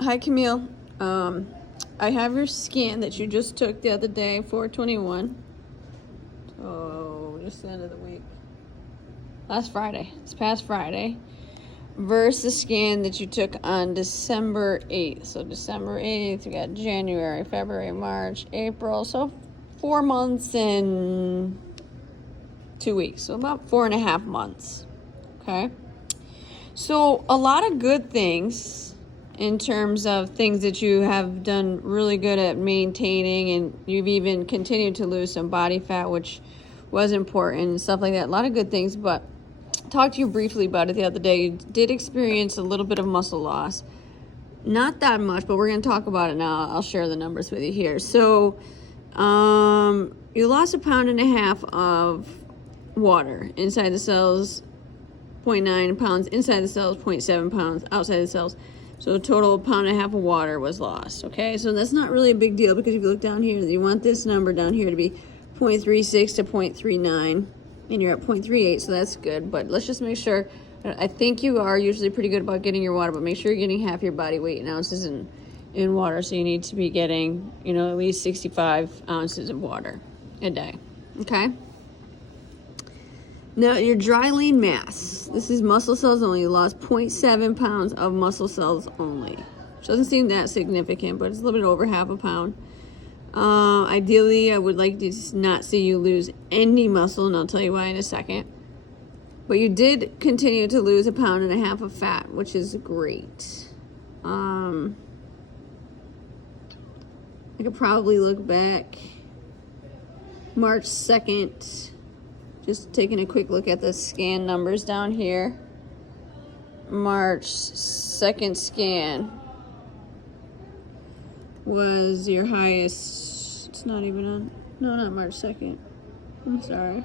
Hi, Camille. I have your scan that you just took the other day, 4/21. So, just the end of the week. Last Friday. It's past Friday. Versus the scan that you took on December 8th. So, December 8th, we got January, February, March, April. So, 4 months and 2 weeks. So, about 4.5 months. Okay. So, a lot of good things in terms of things that you have done really good at maintaining, and you've even continued to lose some body fat, which was important and stuff like that. A lot of good things, but I talked to you briefly about it the other day. You did experience a little bit of muscle loss. Not that much, but we're going to talk about it now. I'll share the numbers with you here. So, you lost 1.5 pounds of water inside the cells, 0.9 pounds inside the cells, 0.7 pounds outside the cells. So a total of 1.5 pounds of water was lost, okay? So that's not really a big deal, because if you look down here, you want this number down here to be 0.36 to 0.39, and you're at 0.38, so that's good. But let's just make sure. I think you are usually pretty good about getting your water, but make sure you're getting half your body weight in ounces in water. So you need to be getting, at least 65 ounces of water a day, okay? Now, your dry lean mass, this is muscle cells only. You lost 0.7 pounds of muscle cells only. Which doesn't seem that significant, but it's a little bit over 0.5 pound. Ideally, I would like to not see you lose any muscle, and I'll tell you why in a second. But you did continue to lose 1.5 pounds of fat, which is great. I could probably look back March 2nd. Just taking a quick look at the scan numbers down here. March 2nd scan was your highest. It's not even on. No, not March 2nd. I'm sorry.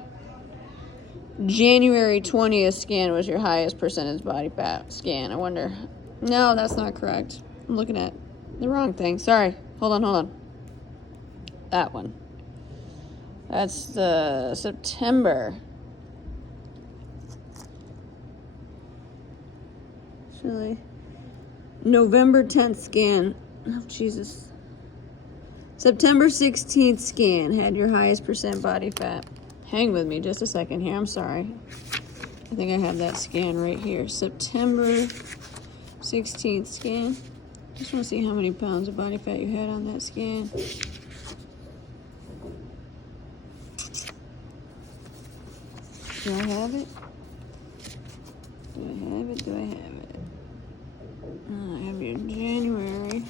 January 20th scan was your highest percentage body fat scan. I wonder. No, that's not correct. I'm looking at the wrong thing. Sorry. Hold on. That one. That's the September. Actually, November 10th scan. Oh, Jesus. September 16th scan had your highest percent body fat. Hang with me just a second here. I'm sorry. I think I have that scan right here. September 16th scan. Just want to see how many pounds of body fat you had on that scan. Do I have it? Do I have it? I have your January.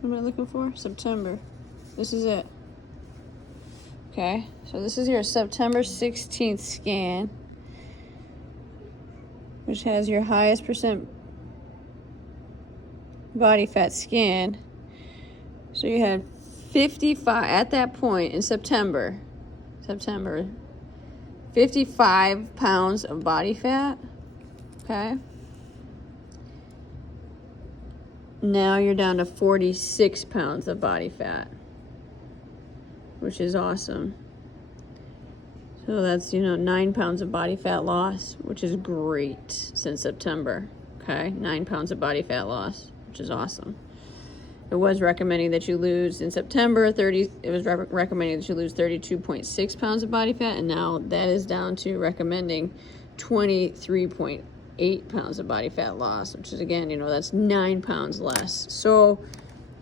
What am I looking for? September. This is it. Okay, so this is your September 16th scan, which has your highest percent body fat scan. So you had 55 at that point in September, 55 pounds of body fat. Okay. Now you're down to 46 pounds of body fat, which is awesome. So that's, 9 pounds of body fat loss, which is great since September. Okay. 9 pounds of body fat loss, which is awesome. It was recommending that you lose in September it was recommending that you lose 32.6 pounds of body fat, and now that is down to recommending 23.8 pounds of body fat loss, which is, again, that's 9 pounds less. So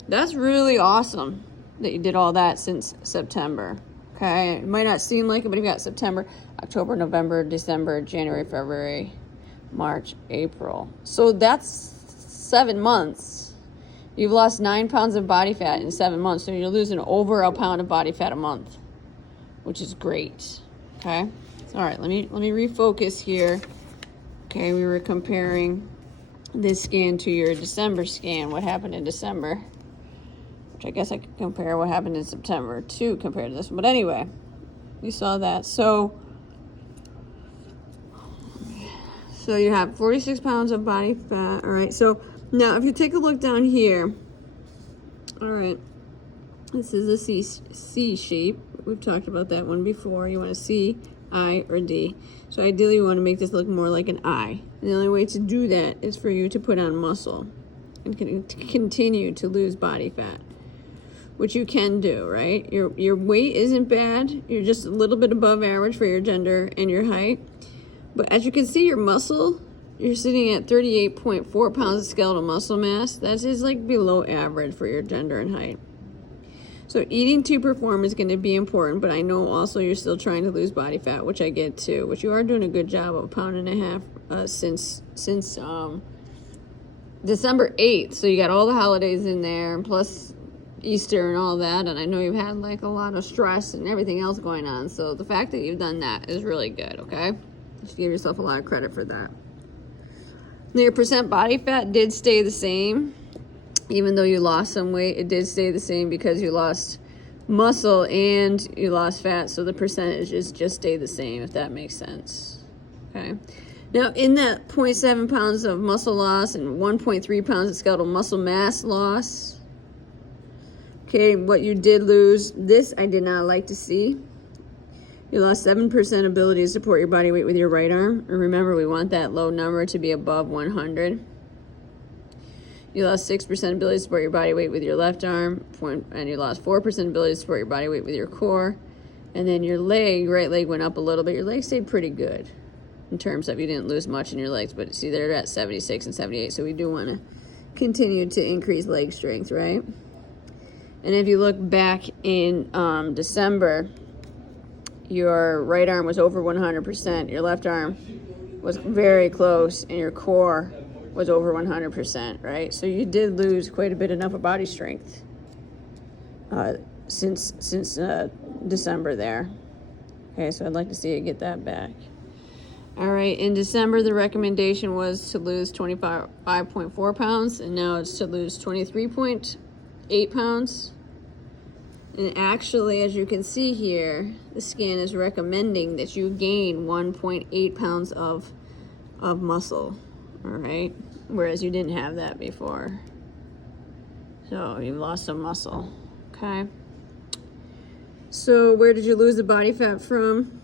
that's really awesome that you did all that since September. Okay, it might not seem like it, but you've got September, October, November, December, January, February, March, April. So that's 7 months. You've lost 9 pounds of body fat in 7 months, so you're losing over 1 pound of body fat a month, which is great. Okay, all right. Let me refocus here. Okay, we were comparing this scan to your December scan. What happened in December? Which I guess I could compare what happened in September too, compared to this one. But anyway, you saw that. So you have 46 pounds of body fat. All right. So now, if you take a look down here, all right, this is a C shape. We've talked about that one before. You want to see I or D. So ideally you want to make this look more like an I. And the only way to do that is for you to put on muscle and continue to lose body fat, which you can do, right? Your weight isn't bad. You're just a little bit above average for your gender and your height. But as you can see, your muscle, you're sitting at 38.4 pounds of skeletal muscle mass. That is like below average for your gender and height. So eating to perform is going to be important, but I know also you're still trying to lose body fat, which I get too, which you are doing a good job of, 1.5 pounds since December 8th. So you got all the holidays in there, and plus Easter and all that, and I know you've had like a lot of stress and everything else going on. So the fact that you've done that is really good, okay? You should give yourself a lot of credit for that. Now, your percent body fat did stay the same. Even though you lost some weight, it did stay the same because you lost muscle and you lost fat, so the percentages just stay the same, if that makes sense. Okay. Now, in that 0.7 pounds of muscle loss and 1.3 pounds of skeletal muscle mass loss, okay, what you did lose, this I did not like to see. You lost 7% ability to support your body weight with your right arm. And remember, we want that low number to be above 100. You lost 6% ability to support your body weight with your left arm, and you lost 4% ability to support your body weight with your core. And then your leg, right leg went up a little bit. Your leg stayed pretty good in terms of you didn't lose much in your legs, but see, they're at 76 and 78, so we do want to continue to increase leg strength, right? And if you look back in December, your right arm was over 100%, your left arm was very close, and your core was over 100%, right? So you did lose quite a bit of upper body strength since December there. Okay, so I'd like to see you get that back. All right, in December, the recommendation was to lose 25.4 pounds, and now it's to lose 23.8 pounds. And actually, as you can see here, the scan is recommending that you gain 1.8 pounds of muscle. All right, whereas you didn't have that before. So you've lost some muscle, okay? So where did you lose the body fat from?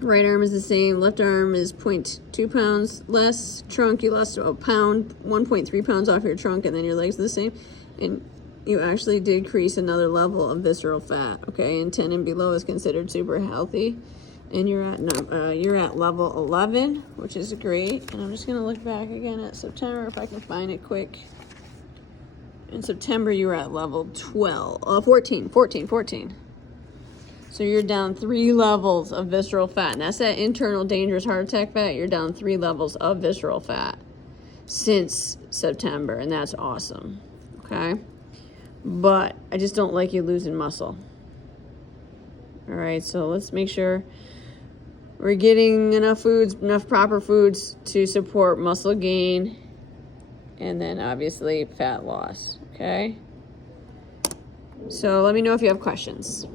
Right arm is the same, left arm is 0.2 pounds less. Trunk, you lost a pound, 1.3 pounds off your trunk, and then your legs are the same. And you actually did decrease another level of visceral fat, okay? And 10 and below is considered super healthy. And you're at level 11, which is great. And I'm just gonna look back again at September if I can find it quick. In September, you were at level 14. So you're down 3 levels of visceral fat. And that's that internal dangerous heart attack fat. You're down 3 levels of visceral fat since September, and that's awesome, okay? But I just don't like you losing muscle. All right, so let's make sure we're getting enough proper foods to support muscle gain, and then obviously fat loss, okay? So let me know if you have questions.